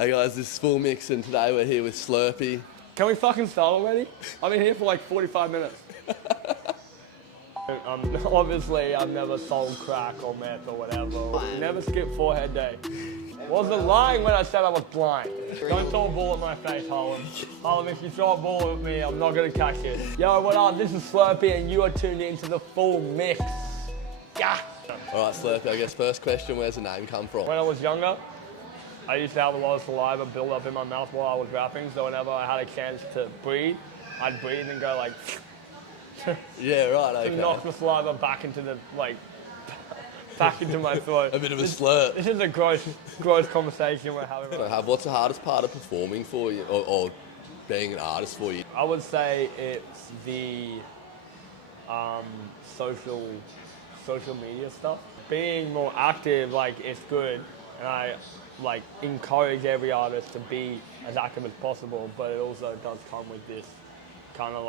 Hey guys, this is Full Mix and today we're here with Slurpy. Can we fucking start already? I've been here for like 45 minutes. Obviously, I've never sold crack or meth or whatever. Never skipped forehead day. Wasn't lying when I said I was blind. Don't throw a ball at my face, Harlum. Harlum, if you throw a ball at me, I'm not gonna catch it. Yo, what up? This is Slurpy and you are tuned into the Full Mix. Yeah. Alright Slurpy, I guess first question, where's the name come from? When I was younger, I used to have a lot of saliva build up in my mouth while I was rapping, so whenever I had a chance to breathe, I'd breathe and go like Yeah, right, okay. to knock the saliva back into the back into my throat. A bit of a slurp. This is a gross conversation we're having right now. What's the hardest part of performing for you, or being an artist for you? I would say it's the social media stuff. Being more active, it's good, and I encourage every artist to be as active as possible, but it also does come with this kind of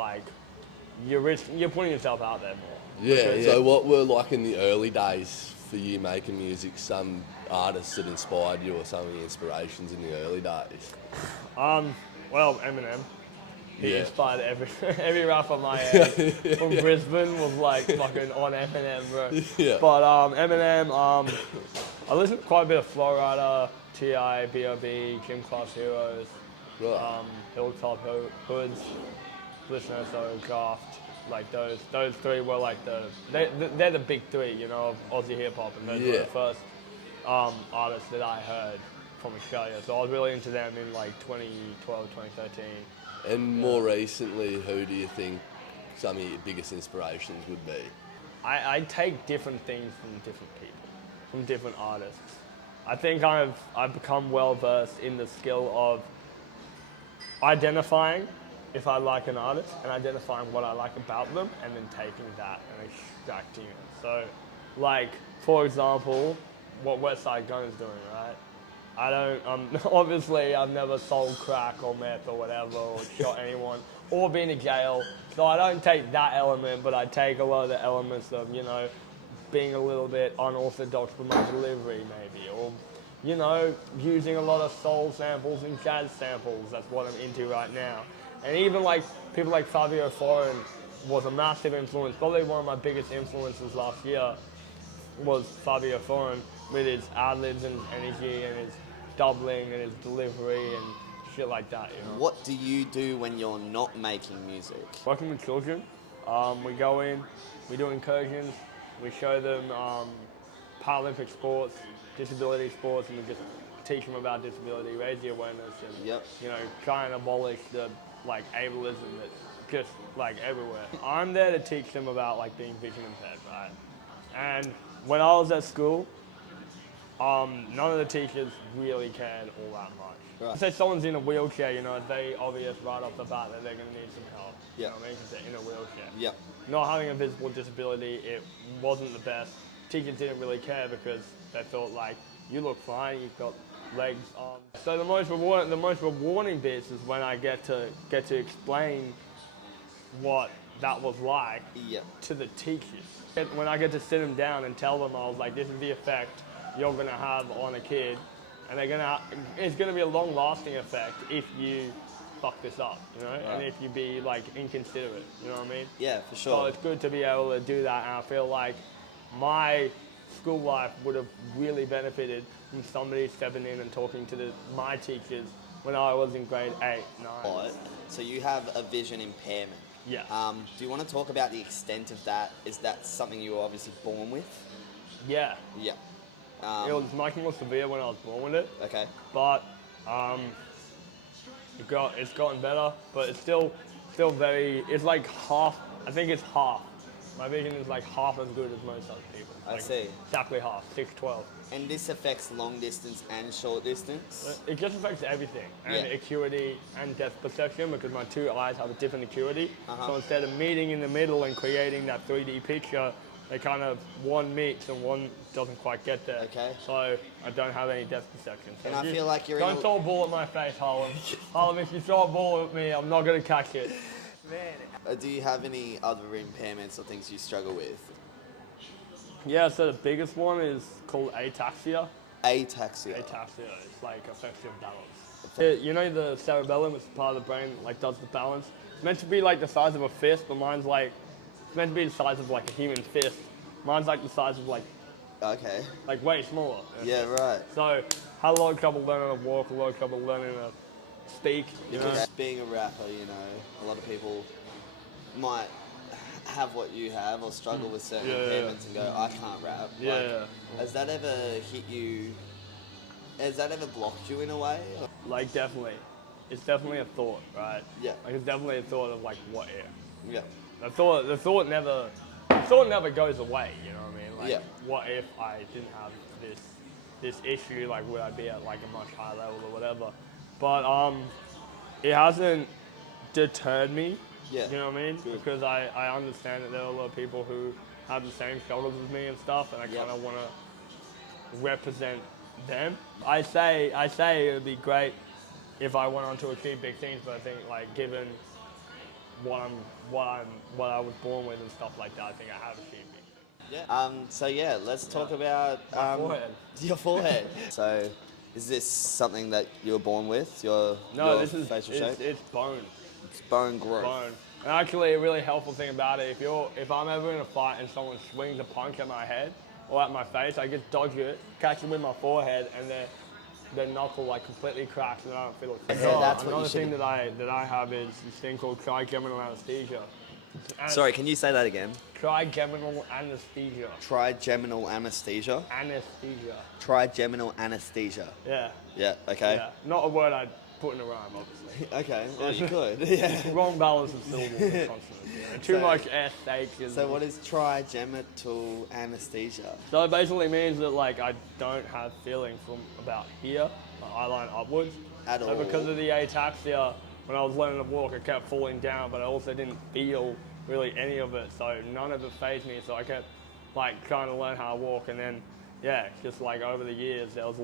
you're putting yourself out there more. Yeah. So what were in the early days for you making music, some artists that inspired you or some of the inspirations in the early days? Well, Eminem. He inspired every rapper my age from Brisbane was fucking on Eminem, bro. Yeah. But Eminem, I listened to quite a bit of Flow Rider, T.I., B.O.B., Gym Class Heroes, Right. Hilltop Hoods, Listener, so Graft. Those three were they're the big three, of Aussie hip hop, and those were the first artists that I heard from Australia. So I was really into them in 2012, 2013. And more recently, who do you think some of your biggest inspirations would be? I take different things from different people, from different artists. I think I've become well versed in the skill of identifying if I like an artist and identifying what I like about them and then taking that and extracting it. So, for example, what West Side Gun is doing, right? I don't, obviously I've never sold crack or meth or whatever or shot anyone or been to jail. So I don't take that element, but I take a lot of the elements of, being a little bit unorthodox with my delivery maybe, or, using a lot of soul samples and jazz samples. That's what I'm into right now. And even people like Fabio Foreign was a massive influence. Probably one of my biggest influences last year was Fabio Foreign with his ad-libs and energy and his doubling and his delivery and shit like that, What do you do when you're not making music? Working with children, we go in, we do incursions, we show them Paralympic sports, disability sports, and we just teach them about disability, raise the awareness, and try and abolish the ableism that's just everywhere. I'm there to teach them about being vision impaired, right? And when I was at school, none of the teachers really cared all that much. Right. Say someone's in a wheelchair, it's very obvious right off the bat that they're going to need some help. Yeah. You know what I mean? Because they're in a wheelchair. Yeah. Not having a visible disability, it wasn't the best. Teachers didn't really care because they thought you look fine, you've got legs, arms. So the most rewarding bits is when I get to explain what that was like to the teachers. When I get to sit them down and tell them, I was like, this is the effect you're gonna have on a kid, and it's gonna be a long-lasting effect if you fuck this up, Right. and if you be inconsiderate, you know what I mean? Yeah, for sure. So it's good to be able to do that, and I feel like my school life would have really benefited from somebody stepping in and talking to my teachers when I was in grade 8, 9. So you have a vision impairment. Yeah. Do you want to talk about the extent of that? Is that something you were obviously born with? Yeah. Yeah. It was much more severe when I was born with it. Okay. But it's gotten better, but it's still very. It's half. I think it's half. My vision is half as good as most other people. I see. Exactly half, 6/12. And this affects long distance and short distance? It just affects everything, and Yeah. acuity and depth perception, because my two eyes have a different acuity. Uh-huh. So instead of meeting in the middle and creating that 3D picture, they kind of one meets and one doesn't quite get there. Okay. So I don't have any depth perception. So And I feel like you're don't throw a ball at my face, Harlum. Harlum, if you throw a ball at me, I'm not going to catch it. Man. Do you have any other impairments or things you struggle with? Yeah, so the biggest one is called Ataxia Ataxia. Ataxia, it's like affects your balance. You know the cerebellum, it's part of the brain, like does the balance. It's meant to be like the size of a fist, but mine's like, it's meant to be the size of like a human fist. Mine's like the size of like way smaller. Yeah, right. So, had a lot of trouble learning to walk, a lot of trouble learning to speak, you know. Being a rapper, you know, a lot of people might have what you have or struggle with certain impairments and go, I can't rap. Has that ever hit you? Has that ever blocked you in a way? Like definitely. It's definitely a thought, right? Yeah. Like it's definitely a thought of like what if. Yeah. The thought never goes away, you know what I mean? Like what if I didn't have this issue, like would I be at like a much higher level or whatever? But it hasn't deterred me. Yeah. You know what I mean? Good. Because I understand that there are a lot of people who have the same struggles as me and stuff, and I kind of want to represent them. I say it would be great if I went on to achieve big things, but I think like given what I was born with and stuff like that, I think I have achieved big things. Yeah. So yeah, let's talk about forehead. Your forehead. So, is this something that you were born with? Your This is facial shape? It's bone. It's bone growth. Bone. And actually, a really helpful thing about it, if I'm ever in a fight and someone swings a punch at my head or at my face, I just dodge it, catch it with my forehead, and their knuckle like completely cracks, and I don't feel it. Yeah, that's what another you thing that I have is this thing called trigeminal anesthesia. And Sorry, can you say that again? trigeminal anesthesia. Trigeminal anesthesia. Anesthesia. Trigeminal anesthesia. Yeah. Yeah. Okay. Yeah. Not a word I'd put in a rhyme, obviously. Okay. Well, you could. Yeah. Wrong balance of syllables and consonants. Yeah. Too much S, H. So what is trigeminal anesthesia? So it basically means that like I don't have feeling from about here, my eye line upwards. At all? Because of the ataxia, when I was learning to walk, I kept falling down, but I also didn't feel really any of it. So none of it fazed me. So I kept like trying to learn how to walk, and then just like over the years, there was a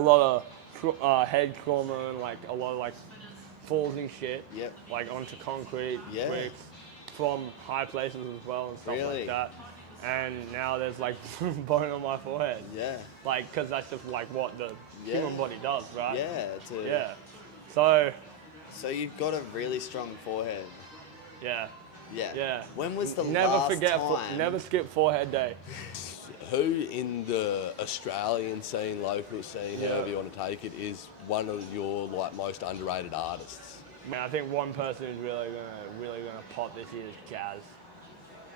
lot of head trauma and like a lot of like falls and shit. Yep. Like onto concrete, Yeah. bricks, from high places as well and stuff Really? like that. And now there's like bone on my forehead. Yeah. Like, cause that's just like what the Yeah. human body does, right? Yeah. Yeah. So. So you've got a really strong forehead. Yeah. Yeah. Yeah. When was the never last forget, time? Never skip forehead day. Who in the Australian scene, local scene, however you want to take it, is one of your like most underrated artists? Man, I think one person who's really gonna pop this year is Jazz.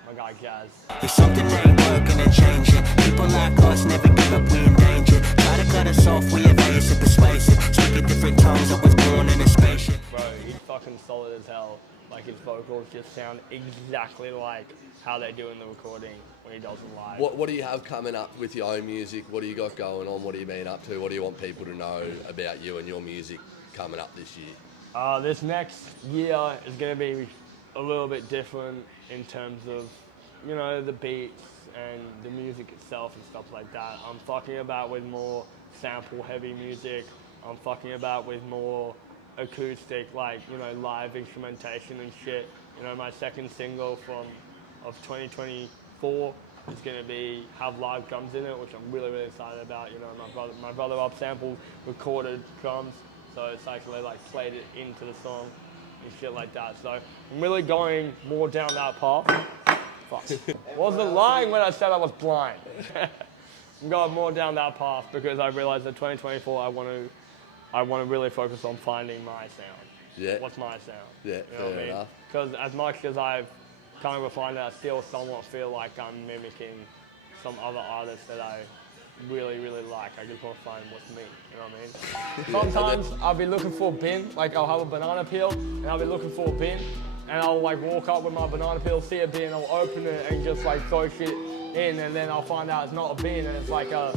My guy Jazz. If something ain't working and changing, people like us never give up, we in danger. Try to cut us off, we evasive, persuasive. Speaking different tongues, I was born in a spaceship. Bro, he's fucking solid as hell. Like his vocals just sound exactly like how they do in the recording when he does them live. What do you have coming up with your own music? What do you got going on? What have you been up to? What do you want people to know about you and your music coming up this year? This next year is going to be a little bit different in terms of, you know, the beats and the music itself and stuff like that. I'm fucking about with more sample heavy music. I'm fucking about with more acoustic, like, you know, live instrumentation and shit. You know, my second single of 2024 is going to have live drums in it, which I'm really excited about. You know, my brother upsampled recorded drums, so it's actually like played it into the song and shit like that. So I'm really going more down that path. Fuck. Wasn't lying when I said I was blind. I'm going more down that path because I realized that 2024 I want to really focus on finding my sound. Yeah. What's my sound? Yeah, You know what I mean? enough. Because as much as I've kind of refined that, I still somewhat feel like I'm mimicking some other artists that I really like. I just want to find what's me, you know what I mean? Sometimes I'll be looking for a bin, like I'll have a banana peel and I'll be looking for a bin and I'll like walk up with my banana peel, see a bin, I'll open it and just like throw shit in, and then I'll find out it's not a bin and it's like a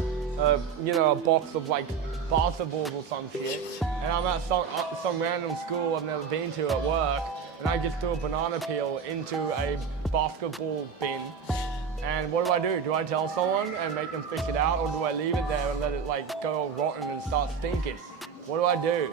box of like basketballs or some shit, and I'm at some random school I've never been to at work, and I just threw a banana peel into a basketball bin, and what do? Do I tell someone and make them fish it out, or do I leave it there and let it like go rotten and start stinking? What do I do?